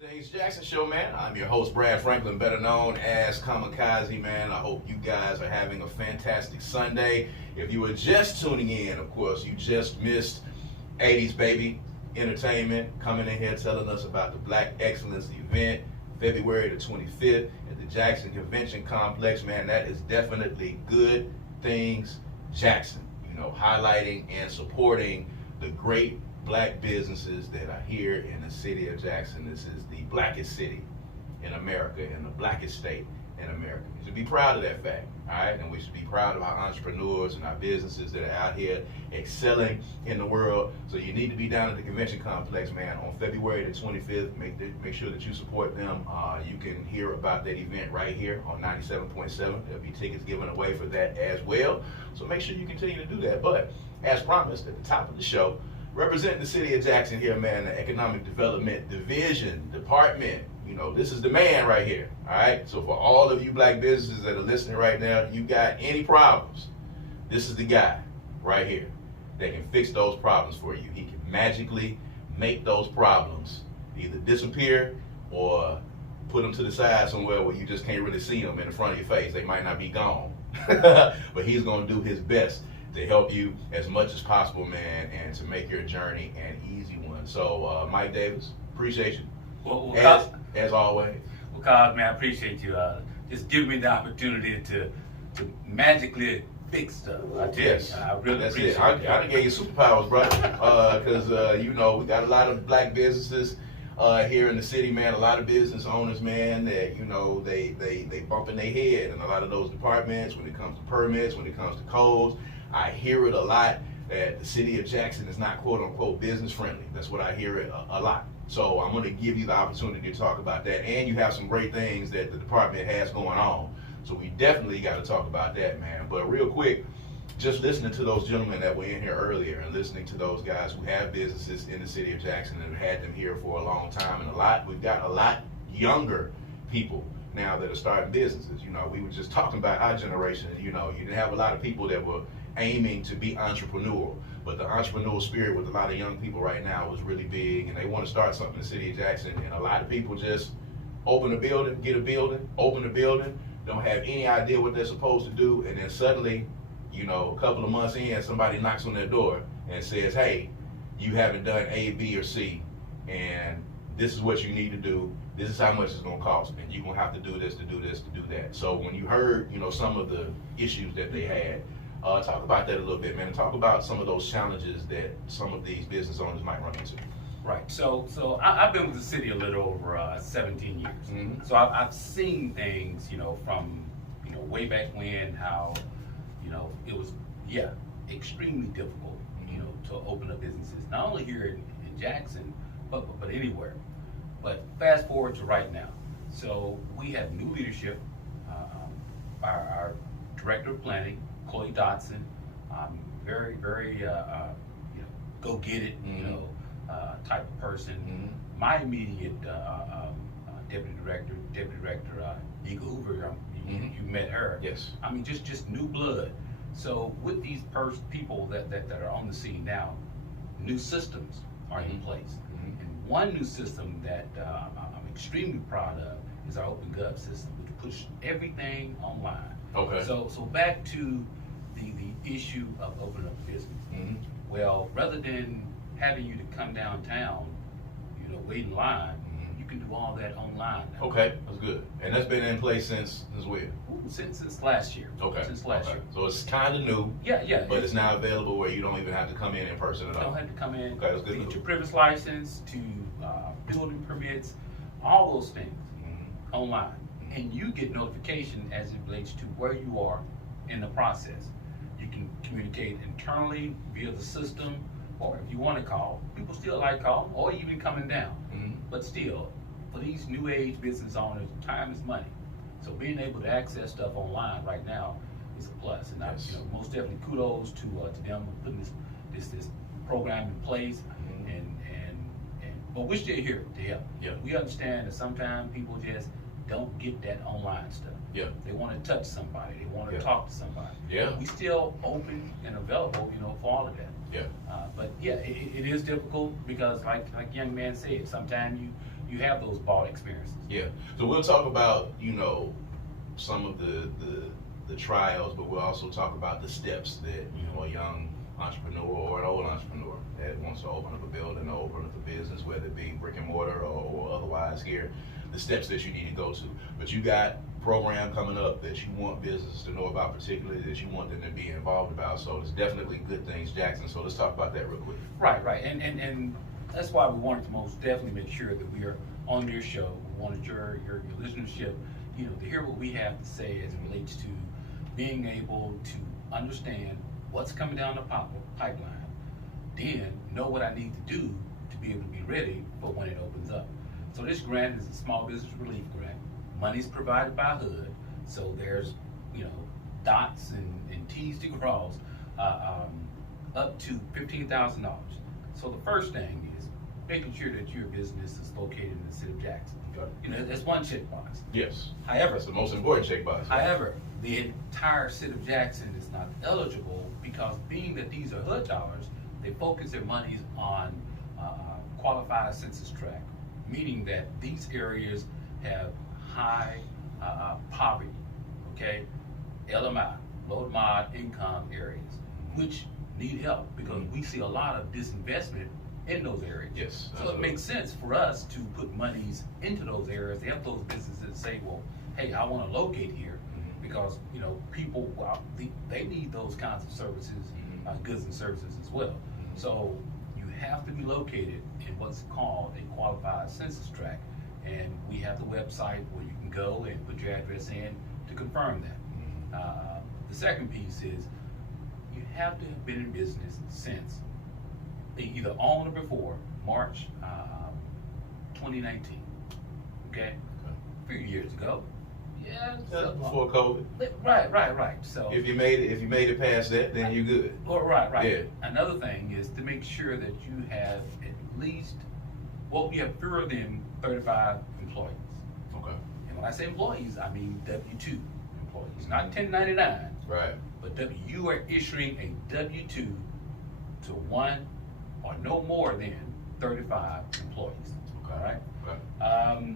Good Things Jackson Show, man. I'm your host, Brad Franklin, better known as Kamikaze, man. I hope you guys are having a fantastic Sunday. If you were just tuning in, of course, you just missed 80s Baby Entertainment coming in here telling us about the Black Excellence event, February the 25th at the Jackson Convention Complex, man. That is definitely Good Things Jackson, highlighting and supporting the great black businesses that are here in the city of Jackson. This is the blackest city in America and the blackest state in America. We should be proud of that fact, all right? And we should be proud of our entrepreneurs and our businesses that are out here excelling in the world. So you need to be down at the convention complex, man, on February the 25th. Make sure that you support them. You can hear about that event right here on 97.7. There'll be tickets given away for that as well. So make sure you continue to do that. But as promised at the top of the show, representing the city of Jackson here, man, the Economic Development Division, Department, this is the man right here, all right? So for all of you black businesses that are listening right now, you got any problems, this is the guy right here that can fix those problems for you. He can magically make those problems either disappear or put them to the side somewhere where you just can't really see them in the front of your face. They might not be gone, but he's gonna do his best to help you as much as possible, man, and to make your journey an easy one. So, Mike Davis, appreciate you. Well, as always. Well, Kyle, man, I appreciate you just giving me the opportunity to magically fix stuff. I tell Yes, you, I really that's appreciate it. I done gave you superpowers, brother, because we got a lot of black businesses here in the city, man. A lot of business owners, man, that they bumping their head in a lot of those departments when it comes to permits, when it comes to codes. I hear it a lot that the city of Jackson is not quote unquote business friendly. That's what I hear it a lot. So I'm going to give you the opportunity to talk about that, and you have some great things that the department has going on. So we definitely got to talk about that, man. But real quick, just listening to those gentlemen that were in here earlier and listening to those guys who have businesses in the city of Jackson and have had them here for a long time, and we've got a lot younger people now that are starting businesses. We were just talking about our generation. You didn't have a lot of people that were aiming to be entrepreneurial, but the entrepreneurial spirit with a lot of young people right now is really big, and they want to start something in the city of Jackson. And a lot of people just open a building, get a building, open a building, don't have any idea what they're supposed to do, and then suddenly, a couple of months in, somebody knocks on their door and says, hey, you haven't done A, B, or C, and this is what you need to do. This is how much it's going to cost, and you're going to have to do this, to do this, to do that. So when you heard, some of the issues that they had, talk about that a little bit, man, and talk about some of those challenges that some of these business owners might run into. Right. So I've been with the city a little over 17 years. Mm-hmm. So I've seen things, from, way back when, how, it was, extremely difficult, to open up businesses, not only here in Jackson, but anywhere. But fast forward to right now. So we have new leadership. Our director of planning, Chloe Dotson, very, very, go get it, type of person. Mm-hmm. My immediate deputy director, Nika Hoover, you met her. Yes. I mean, just new blood. So with these people that are on the scene now, new systems are in place. Mm-hmm. And one new system that I'm extremely proud of is our OpenGov system, which push everything online. Okay. So back to the issue of opening up a business. Mm-hmm. Well, rather than having you to come downtown, wait in line, you can do all that online now. Okay, that's good. And that's been in place since when? Since last year. Okay. Since last year. So it's kind of new. Yeah. But it's now available where you don't even have to come in person at You all. don't have to come in Okay, that's to good. get your privilege license, to building permits, all those things Mm-hmm. online. And you get notification as it relates to where you are in the process. You can communicate internally via the system, or if you want to call, people still like calling, or even coming down. Mm-hmm. But still, for these new age business owners, time is money. So being able to access stuff online right now is a plus. And Yes. most definitely kudos to them for putting this program in place. Mm-hmm. But we're still here to help. Yeah. We understand that sometimes people just don't get that online stuff. Yeah. They want to touch somebody. They want to Yeah. talk to somebody. Yeah. We still open and available, for all of that. Yeah. But yeah, it is difficult because, like young man said, sometimes you have those bought experiences. Yeah. So we'll talk about, some of the trials, but we'll also talk about the steps that, a young entrepreneur or an old entrepreneur that wants to open up a building or open up a business, whether it be brick and mortar or otherwise here, the steps that you need to go to. But you got program coming up that you want businesses to know about, particularly that you want them to be involved about. So there's definitely good things, Jackson. So let's talk about that real quick. Right. And that's why we wanted to most definitely make sure that we are on your show. We wanted your listenership, to hear what we have to say as it relates to being able to understand what's coming down the pipeline, then know what I need to do to be able to be ready for when it opens up. So this grant is a small business relief grant. Money's provided by HUD, so there's dots and T's to cross, up to $15,000. So the first thing is making sure that your business is located in the city of Jackson. Okay. That's one checkbox. Yes. However, that's the most important checkbox. However, the entire city of Jackson is not eligible because being that these are HUD dollars, they focus their monies on qualified census tract, meaning that these areas have high poverty, okay? LMI, low to moderate income areas, which need help because we see a lot of disinvestment in those areas. Yes. So it makes sense for us to put monies into those areas, to help those businesses say, well, hey, I want to locate here because, people, they need those kinds of services, goods and services as well. So you have to be located in what's called a qualified census tract. And we have the website where you can go and put your address in to confirm that. The second piece is you have to have been in business since either on or before March 2019. Okay? A few years ago. Yeah. Before COVID. Right. So if you made it past that, then you're good. Well, right. Yeah. Another thing is to make sure that you have at least, you have fewer than 35 employees. Okay. And when I say employees, I mean W-2 employees, not 1099. Right. But you are issuing a W-2 to one or no more than 35 employees. Okay. All right. Okay.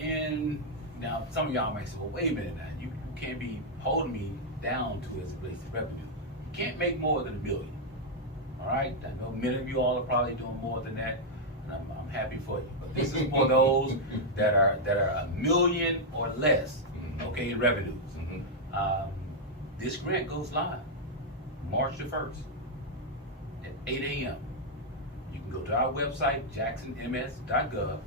And now some of y'all might say, well, wait a minute now, you can't be holding me down to as it relates to revenue. You can't make more than $1 million. All right. I know many of you all are probably doing more than that. I'm happy for you, but this is for those that are $1 million or less, okay, in revenues. This grant goes live March the 1st at 8 a.m. You can go to our website, jacksonms.gov,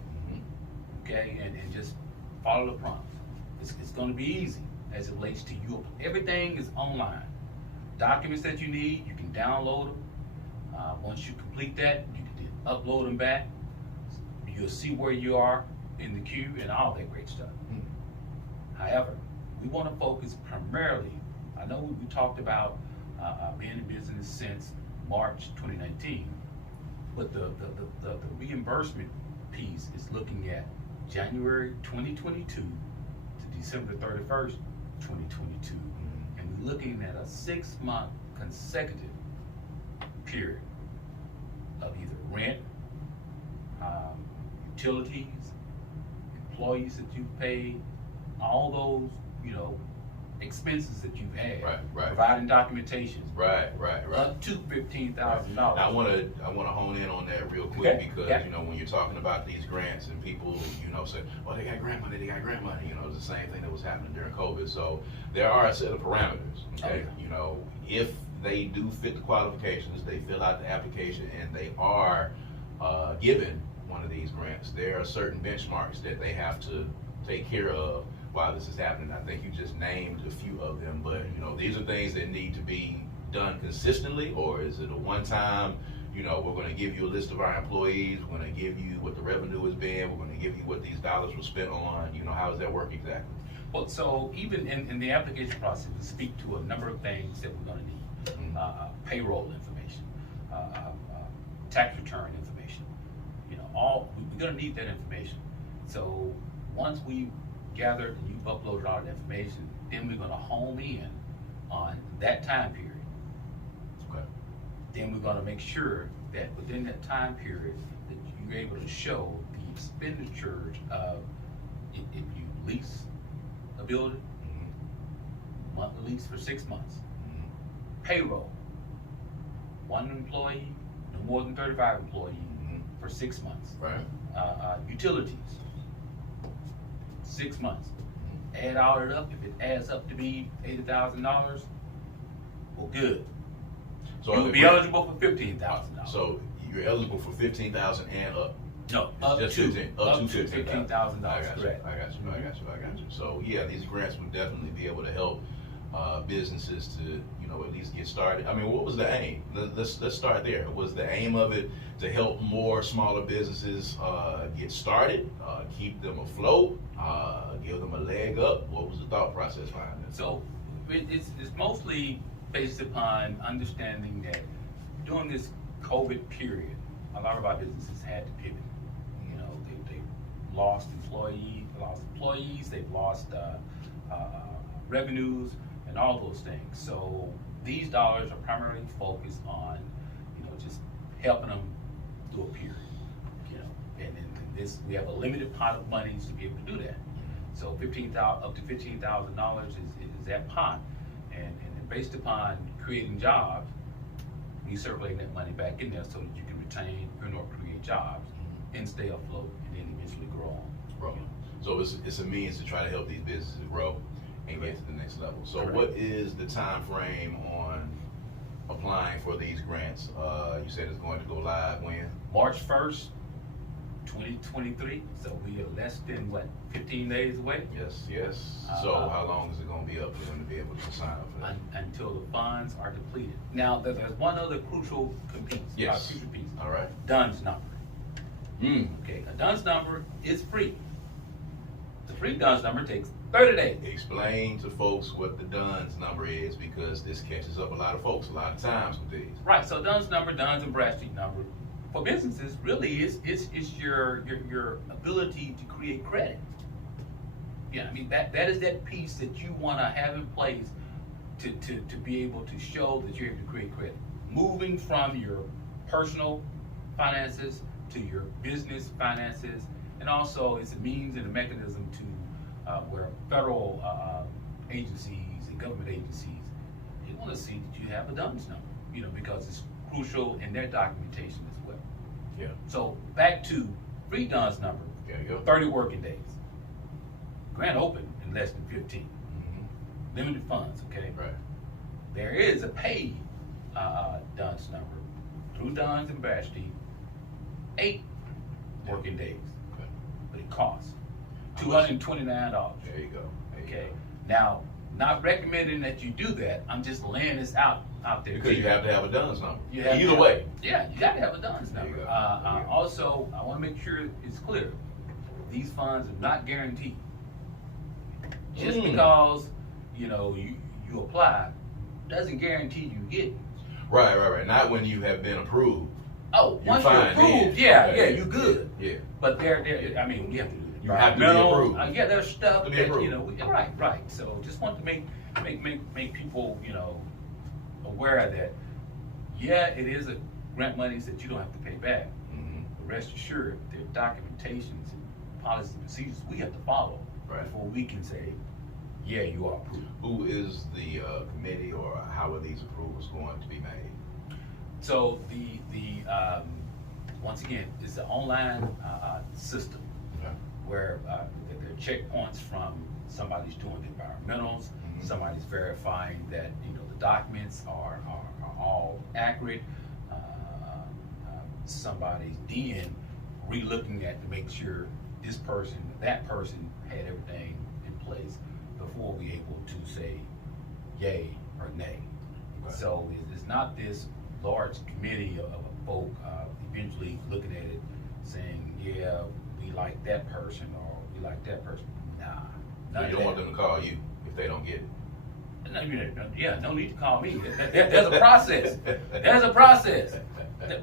okay, and just follow the prompts. It's going to be easy as it relates to you. Everything is online. Documents that you need, you can download them. Once you complete that, you can upload them back. You'll see where you are in the queue and all that great stuff. However, we want to focus primarily, I know we talked about being in business since March 2019, but the reimbursement piece is looking at January 2022 to December 31st, 2022. And we're looking at a 6-month consecutive period of either rent, utilities, employees that you've paid, all those, expenses that you've had. Right. Providing documentation. Right. Up to $15,000. Now, I want to hone in on that real quick because Okay. when you're talking about these grants and people say, well, they got grant money. It's the same thing that was happening during COVID. So there are a set of parameters. Okay, if they do fit the qualifications, they fill out the application, and they are given one of these grants, there are certain benchmarks that they have to take care of while this is happening. I think you just named a few of them, but these are things that need to be done consistently, or is it a one-time, we're going to give you a list of our employees, we're going to give you what the revenue has been, we're going to give you what these dollars were spent on, how does that work exactly? Well, so even in the application process, we speak to a number of things that we're going to need. Payroll information, tax return information, we're going to need that information. So once we gathered and you've uploaded all the information, then we're going to home in on that time period. Okay. Then we're going to make sure that within that time period that you're able to show expenditures of if you lease a building, monthly lease for 6 months, payroll, one employee, no more than 35 employees for 6 months. Right. Utilities, 6 months. Add all it up, if it adds up to be $80,000, well, good. So You'll be eligible for $15,000. So you're eligible for 15,000 and up. No, up Just to 15, up to $15,000. I got you. Correct. I got you. So yeah, these grants would definitely be able to help businesses to, at least get started. I mean, what was the aim? Let's start there. Was the aim of it to help more smaller businesses get started, keep them afloat, give them a leg up? What was the thought process behind it? So it's mostly based upon understanding that during this COVID period, a lot of our businesses had to pivot. They lost employees, they've lost revenues, and all those things. So these dollars are primarily focused on, just helping them through a period. And in this, we have a limited pot of money to be able to do that. So up to $15,000 is that pot, and based upon creating jobs, we circulate that money back in there so that you can retain or create jobs and stay afloat, and then eventually grow on. So it's a means to try to help these businesses grow and get to the next level. So Correct. What is the time frame on applying for these grants? You said it's going to go live when? March 1st, 2023. So we are less than 15 days away. Yes. So how long is it going to be up for them to be able to sign up for that? Until the funds are depleted. Now, there's one other crucial piece. Yes. Crucial piece. All right. DUNS number. Okay, a DUNS number is free. The free DUNS number takes 30 days. Explain to folks what the DUNS number is, because this catches up a lot of folks a lot of times with these. Right. So DUNS number, DUNS and Bradstreet number, for businesses really is your ability to create credit. Yeah, I mean that is that piece that you want to have in place to be able to show that you're able to create credit. Moving from your personal finances to your business finances, and also it's a means and a mechanism to where federal agencies and government agencies, they want to see that you have a DUNS number, because it's crucial in their documentation as well. Yeah. So back to free DUNS number, There you go. 30 working days. Grand open in less than 15. Limited funds, okay? Right. There is a paid DUNS number through DUNS and Bradstreet, 8 working days, Okay. but it costs How much? $229. There you go. Okay. Now, not recommending that you do that. I'm just laying this out there. Because you have to have a DUNS number. You have to Either have- way. Yeah, you got to have a DUNS There you number. go. There you go. Also, I want to make sure it's clear. These funds are not guaranteed. Just because you apply doesn't guarantee you get it. Right. Not when you have been approved. Oh, You're once you're fine approved, then. yeah, you good. Yeah. But I mean, you have to do it. You have to be environmental, approved. Yeah, there's stuff To be that approved. right. So just want to make people aware that. Yeah, it is a grant monies that you don't have to pay back. But rest assured, there are documentations and policies and procedures we have to follow Right. before we can say, yeah, you are approved. Who is the committee, or how are these approvals going to be made? So the once again, it's an online system Okay. where there are checkpoints from somebody's doing the environmentals, somebody's verifying that the documents are all accurate, somebody's then re-looking at to make sure that person had everything in place before we're able to say yay or nay. Okay. So it's not this large committee of folk eventually looking at it saying, yeah, we like that person or we like that person. Nah. So none you of don't that. want them to call you if they don't get it. No need to call me. There's a process. There's a process.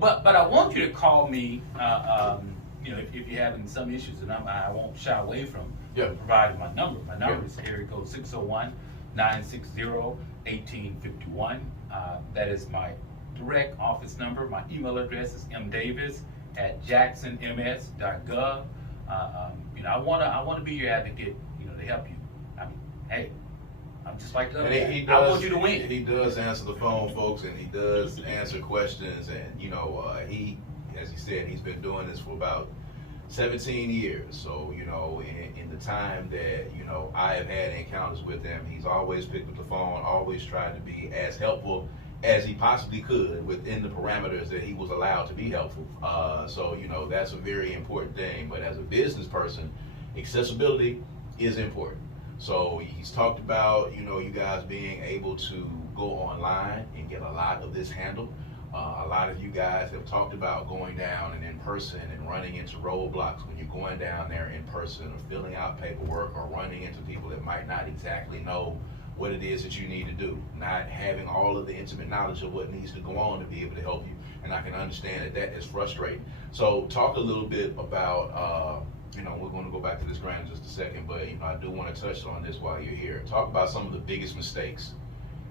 But I want you to call me, if you're having some issues, and I won't shy away from providing my number. My number is area code 601-960-1851. That is my direct office number. My email address is mdavis@jacksonms.gov. You know, I wanna be your advocate, you know, to help you. I mean, hey, I'm just like the other And guy. I want you to win. He does answer the phone, folks, and he does answer questions. And you know, he, as he said, he's been doing this for about 17 years. So you know, in the time that you know I have had encounters with him, he's always picked up the phone, always tried to be as helpful as he possibly could within the parameters that he was allowed to be helpful. So you know, that's a very important thing. But as a business person, accessibility is important. So he's talked about, you know, you guys being able to go online and get a lot of this handled. A lot of you guys have talked about going down and in person and running into roadblocks when you're going down there in person or filling out paperwork or running into people that might not exactly know what it is that you need to do, not having all of the intimate knowledge of what needs to go on to be able to help you. And I can understand that that is frustrating. So talk a little bit about, you know, we're going to go back to this grant in just a second, but you know, I do want to touch on this while you're here. Talk about some of the biggest mistakes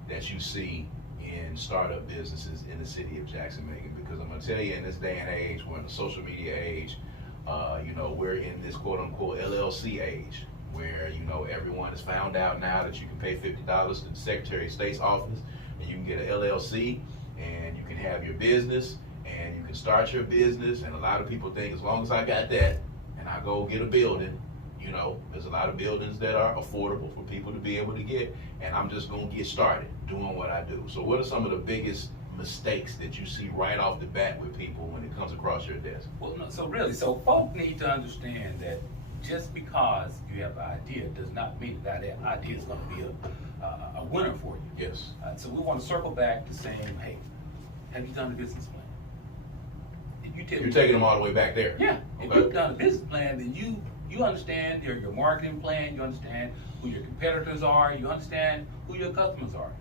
that you see in startup businesses in the city of Jackson-Macon, because I'm going to tell you, in this day and age, we're in the social media age. You know, we're in this quote-unquote LLC age, where you know everyone has found out now that you can pay $50 to the Secretary of State's office, and you can get an LLC, and you can have your business, and you can start your business. And a lot of people think, as long as I got that, and I go get a building, you know, there's a lot of buildings that are affordable for people to be able to get, and I'm just gonna get started doing what I do. So what are some of the biggest mistakes that you see right off the bat with people when it comes across your desk? Well, no, so folk need to understand that just because you have an idea does not mean that that idea is gonna be a winner for you. Yes. So we want to circle back to saying, hey, have you done a business plan? If you tell You're taking them all the way back there. Yeah. If Okay. you've done a business plan, then you understand your marketing plan, you understand who your competitors are, you understand who your customers are.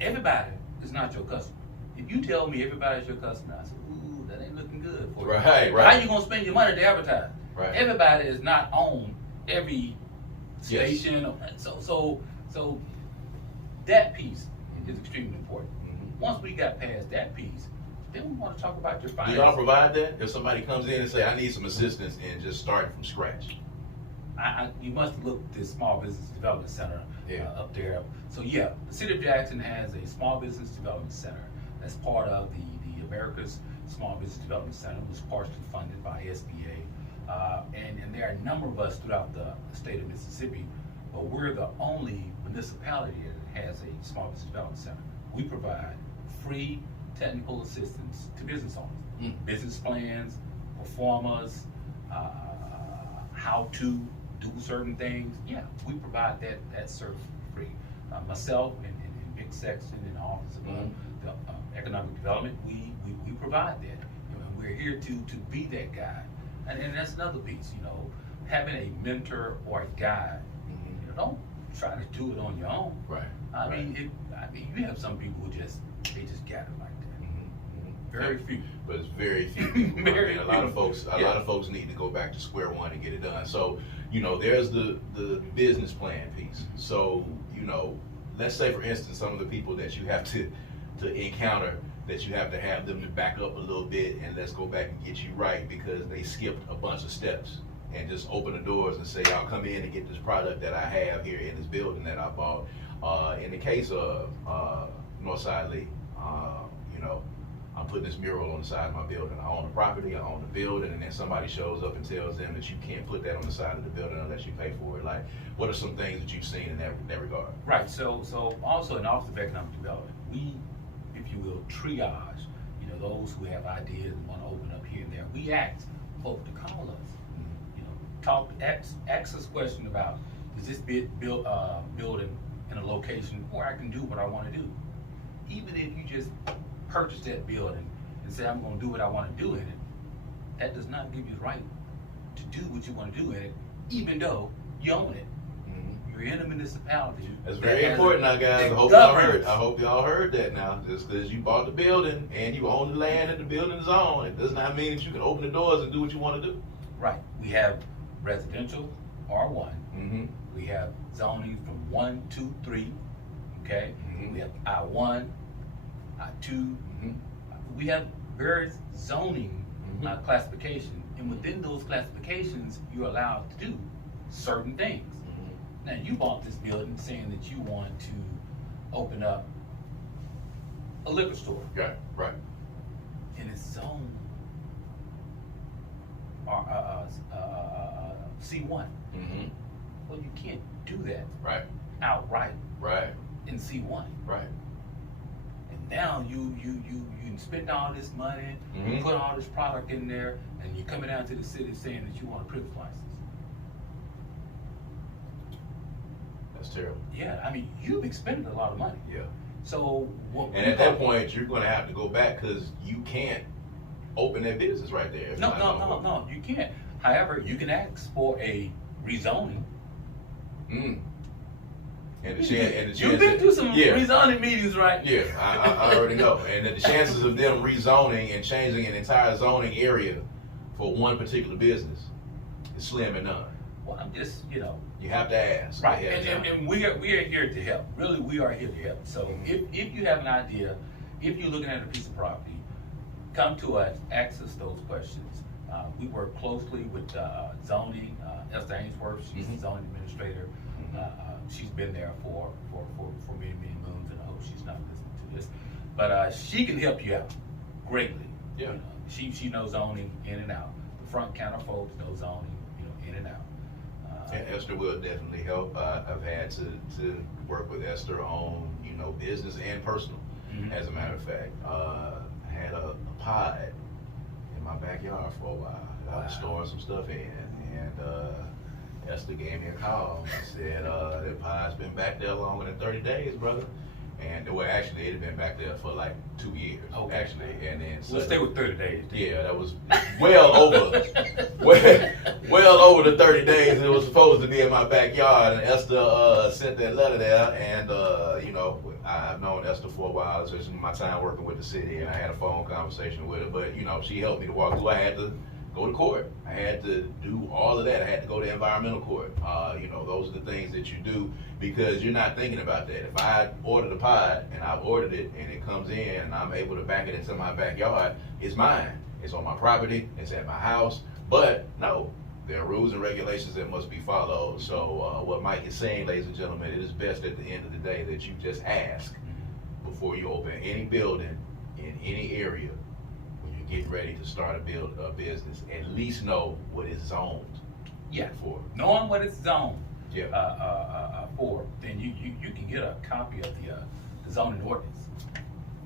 Everybody is not your customer. If you tell me everybody's your customer, I say, ooh, that ain't looking good for you. Right, How right. you gonna spend your money to advertise? Right. Everybody is not on every Yes. station. So that piece is extremely important. Mhm. Once we got past that piece, then we want to talk about your Do finances. y'all provide that? If somebody comes in and say, I need some assistance in just starting from scratch. You must look at this Small Business Development Center Yeah. up there. So yeah, the City of Jackson has a Small Business Development Center that's part of the America's Small Business Development Center, which was partially funded by SBA. And there are a number of us throughout the state of Mississippi, but we're the only municipality that has a Small Business Development Center. We provide free technical assistance to business owners, business plans, performers, how to do certain things. Yeah, we provide that service for free. Myself and Vic Sexton in the Office of the Economic Development, we provide that. You know, we're here to be that guy. And that's another piece, you know, having a mentor or a guide. You know, don't try to do it on your own. Right. I right. mean, you have some people who just got it like that. Very few. But it's very few people. Very a lot of few. folks, a lot of folks need to go back to square one and get it done. So, you know, there's the business plan piece. So, you know, let's say for instance, some of the people that you have to encounter, that you have to have them to back up a little bit and let's go back and get you right because they skipped a bunch of steps and just open the doors and say, y'all come in and get this product that I have here in this building that I bought. In the case of Northside Lee, you know, I'm putting this mural on the side of my building. I own the property, I own the building, and then somebody shows up and tells them that you can't put that on the side of the building unless you pay for it. Like, what are some things that you've seen in that regard? Right. So also in the Office of Economic Development, we, if you will, triage, you know, those who have ideas and want to open up here and there. We ask folks to call us, you know, ask us questions about, is this building in a location where I can do what I want to do? Even if you just purchase that building and say, I'm going to do what I want to do in it, that does not give you the right to do what you want to do in it, even though you own it. You're in a municipality. That's very that important now, guys. I hope y'all heard that now. Just because you bought the building and you own the land that the building is on, it does not mean that you can open the doors and do what you want to do. Right. We have residential R1. We have zoning from 1, 2, 3. Okay. We have I1, I2. We have various zoning classification And within those classifications, you're allowed to do certain things. Now, you bought this building saying that you want to open up a liquor store. Right, right. And it's zoned C1. Mm-hmm. Well, you can't do that Right, outright right, in C1. right. And now you spend all this money, you Mhm. put all this product in there, and you're coming down to the city saying that you want a privilege license. That's terrible. Yeah, I mean, you've expended a lot of money. Yeah. So what? And at that point, you're going to have to go back because you can't open that business right there. No, you can't. However, you can ask for a rezoning. Mm. And the chance, You've been through some yeah. rezoning meetings, right? Yeah, I already know. And the chances of them rezoning and changing an entire zoning area for one particular business is slim and none. Well, I'm just, You have to ask. right. ahead of And time. we are here to help. Really, we are here to help. So Mhm. if you have an idea, if you're looking at a piece of property, come to us, ask us those questions. We work closely with zoning. Esther Ainsworth, she's the Mhm. zoning administrator. She's been there for many, many moons, and I hope she's not listening to this. But she can help you out greatly. Yeah. She knows zoning in and out. The front counter folks know zoning, in and out. And Esther will definitely help. I've had to work with Esther on, business and personal. Mhm. As a matter of fact, I had a pod in my backyard for a while. I was storing some stuff in, and Esther gave me a call and said, that pod's been back there longer than 30 days, brother. And well, actually, it had been back there for like 2 years, Okay. actually. And then We'll stay with 30 days. yeah, that was well over, well over the 30 days it was supposed to be in my backyard. And Esther sent that letter there, and I've known Esther for a while, especially my time working with the city, and I had a phone conversation with her. But she helped me to walk through. I had to go to court. I had to do all of that. I had to go to environmental court. Those are the things that you do because you're not thinking about that. If I ordered a pod and I've ordered it and it comes in and I'm able to back it into my backyard, it's mine. It's on my property. It's at my house. But no, there are rules and regulations that must be followed. So what Mike is saying, ladies and gentlemen, it is best at the end of the day that you just ask before you open any building in any area. When you're getting ready to start a business, at least know what it's zoned Yeah. for. Knowing what it's zoned Yeah. for, then you can get a copy of the zoning ordinance.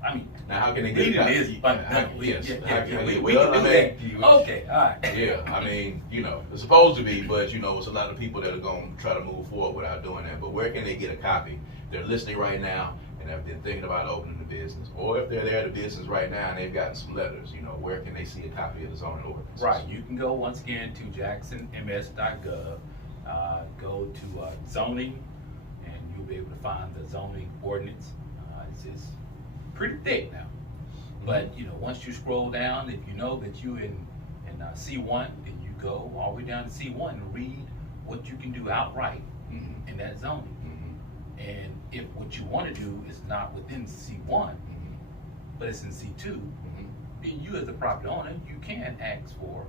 I mean, Now, how can they get reading a copy? is fundamental. Yes. Yeah, How yeah, can yeah, they- we well, can do I that. mean, Okay, all right. Yeah, I mean, it's supposed to be, but it's a lot of people that are going to try to move forward without doing that. But where can they get a copy? They're listening right now and have been thinking about opening the business. Or if they're there at the business right now and they've gotten some letters, where can they see a copy of the zoning ordinance? Right, you can go once again to jacksonms.gov, go to zoning, and you'll be able to find the zoning ordinance. It's pretty thick now. But, once you scroll down, if you know that you're in C1, then you go all the way down to C1 and read what you can do outright Mhm. in that zoning. Mhm. And if what you want to do is not within C1, Mhm. but it's in C2, Mhm. then you as the property owner, you can ask for,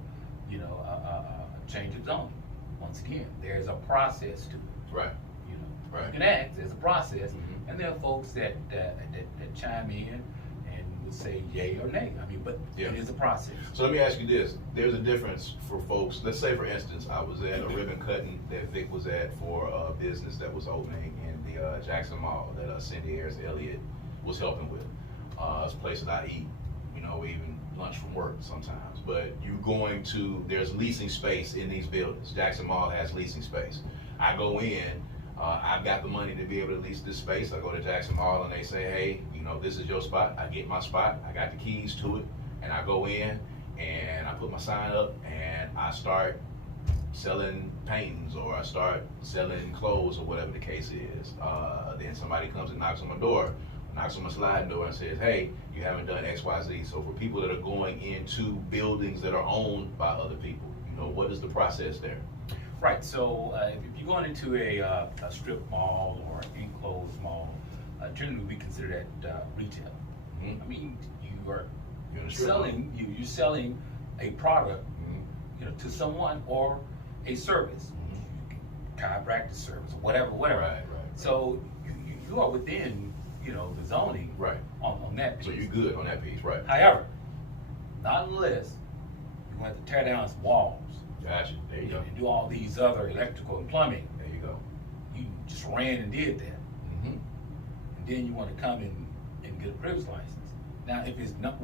a change of zoning. Once again, there's a process to it. Right. You Right. can ask, there's a process, Mhm. and there are folks that chime in and would say yay or nay. I mean, but Yeah. it is a process. So let me ask you this. There's a difference for folks. Let's say, for instance, I was at a ribbon cutting that Vic was at for a business that was opening in the Jackson Mall that Cindy Ayers Elliott was helping with. It's a place that I eat, even lunch from work sometimes. But there's leasing space in these buildings. Jackson Mall has leasing space. I go in, I've got the money to be able to lease this space. I go to Jackson Mall and they say, hey, this is your spot. I get my spot. I got the keys to it. And I go in and I put my sign up and I start selling paintings or I start selling clothes or whatever the case is. Then somebody comes and knocks on my door, knocks on my sliding door and says, hey, you haven't done X, Y, Z. So for people that are going into buildings that are owned by other people, what is the process there? Right, so if you're going into a strip mall or enclosed mall, generally we consider that retail. Mhm. I mean, you are You're in a strip mall. selling a product Mhm. to someone or a service, chiropractic service, or whatever. Right. So you are within, the zoning Right. on that piece. So you're good on that piece, right? However, not unless you're going to have to tear down some walls Gotcha. There you go. and do all these other electrical and plumbing. There you go. You just ran and did that. Mm-hmm. And then you want to come and get a privilege license. Now, if it's not,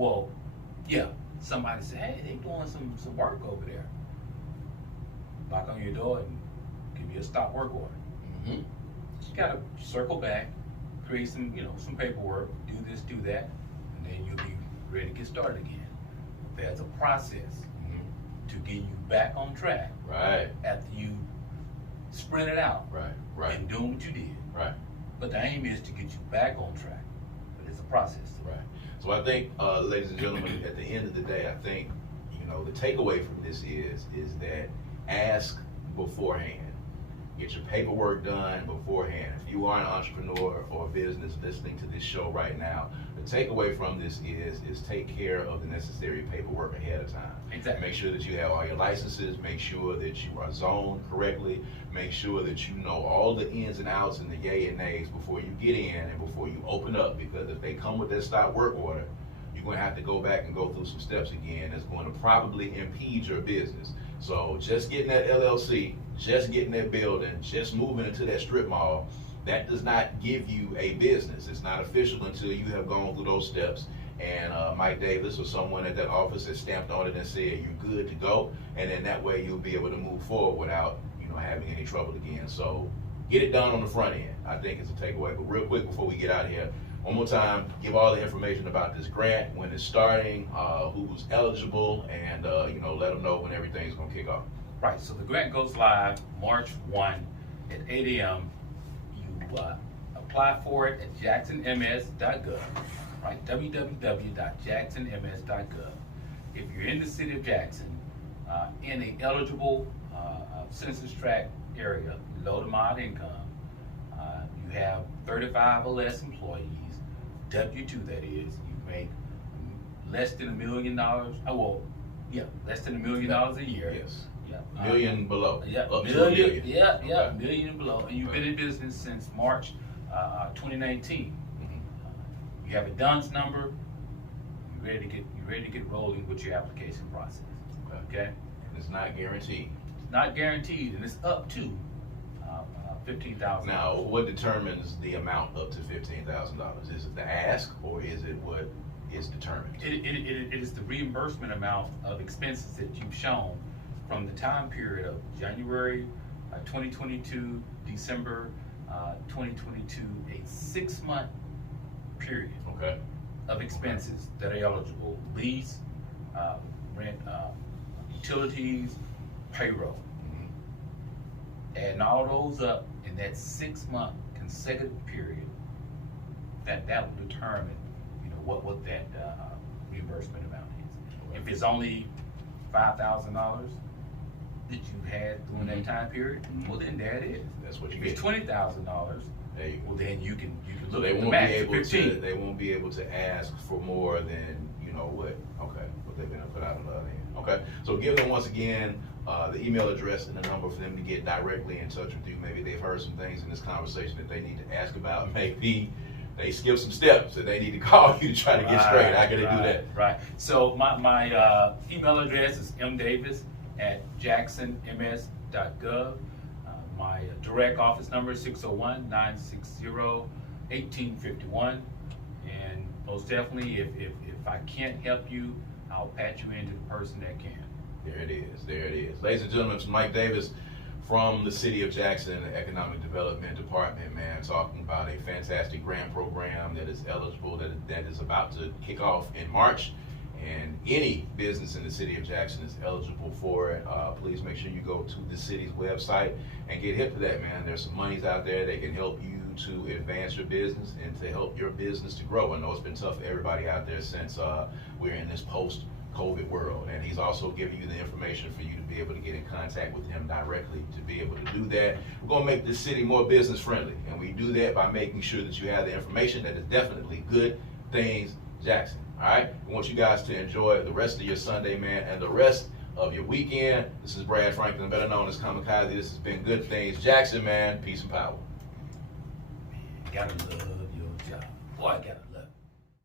somebody say, hey, they doing some work over there. Knock on your door and give you a stop work order. Mm-hmm. You gotta circle back, create some paperwork, do this, do that, and then you'll be ready to get started again. There's a process to get you back on track Right. after you sprint it out Right. and doing what you did. Right. But the aim is to get you back on track. But it's a process. Right. So I think, ladies and gentlemen, at the end of the day, I think, the takeaway from this is that ask beforehand. Get your paperwork done beforehand. If you are an entrepreneur or a business listening to this show right now, the takeaway from this is take care of the necessary paperwork ahead of time. Exactly. Make sure that you have all your licenses. Make sure that you are zoned correctly. Make sure that you know all the ins and outs and the yay and nays before you get in and before you open up. Because if they come with that stop work order, you're going to have to go back and go through some steps again. That's going to probably impede your business. So just getting that LLC, just getting that building, just moving into that strip mall, that does not give you a business. It's not official until you have gone through those steps. And Mike Davis or someone at that office has stamped on it and said you're good to go. And then that way you'll be able to move forward without having any trouble again. So get it done on the front end. I think it's a takeaway. But real quick before we get out of here, one more time, give all the information about this grant, when it's starting, who's eligible, and let them know when everything's going to kick off. Right, so the grant goes live March 1 at 8 a.m. You apply for it at jacksonms.gov, right, www.jacksonms.gov. If you're in the city of Jackson, in an eligible census tract area, low to moderate income, you have 35 or less employees, W-2 that is, you make less than $1 million, less than $1 million a year. Yes. Yeah. Million below. Yeah, Up to million, $1 million. yeah, Okay. million and below. And you've been in business since March 2019. Mhm. You have a DUNS number. You're ready to get rolling with your application process. Okay? And it's not guaranteed. It's not guaranteed, and it's up to $15,000. Now, what determines the amount up to $15,000? Is it the ask, or is it what is determined? It is the reimbursement amount of expenses that you've shown from the time period of January 2022, December 2022, a 6-month period Okay. of expenses that are eligible: lease, rent, utilities, payroll. Mhm. Adding all those up in that 6-month consecutive period, that will determine, what that reimbursement amount is. If it's only $5,000 that you had during that time period, well then there it is. That's what you If get. it's $20,000, There you go. well then you can So look they at the won't be max, able 15. to. They won't be able to ask for more than what they're going to put out on the other end. Okay. So give them once again the email address and the number for them to get directly in touch with you. Maybe they've heard some things in this conversation that they need to ask about. Maybe they skip some steps and they need to call you to try to get straight. How can they do that? Right. So my email address is mdavis@jacksonms.gov. My direct office number is 601-960-1851. And most definitely, if I can't help you, I'll patch you into the person that can. There it is. There it is. Ladies and gentlemen, it's Mike Davis from the City of Jackson Economic Development Department, man, talking about a fantastic grant program that is eligible, that is about to kick off in March. And any business in the City of Jackson is eligible for it. Please make sure you go to the city's website and get hip to that, man. There's some monies out there that can help you to advance your business and to help your business to grow. I know it's been tough for everybody out there since we're in this post-COVID world. And he's also giving you the information for you to be able to get in contact with him directly to be able to do that. We're going to make this city more business friendly. And we do that by making sure that you have the information that is definitely Good Things Jackson. All right? We want you guys to enjoy the rest of your Sunday, man, and the rest of your weekend. This is Brad Franklin, better known as Kamikaze. This has been Good Things Jackson, man. Peace and power. Gotta love your job. Boy, I gotta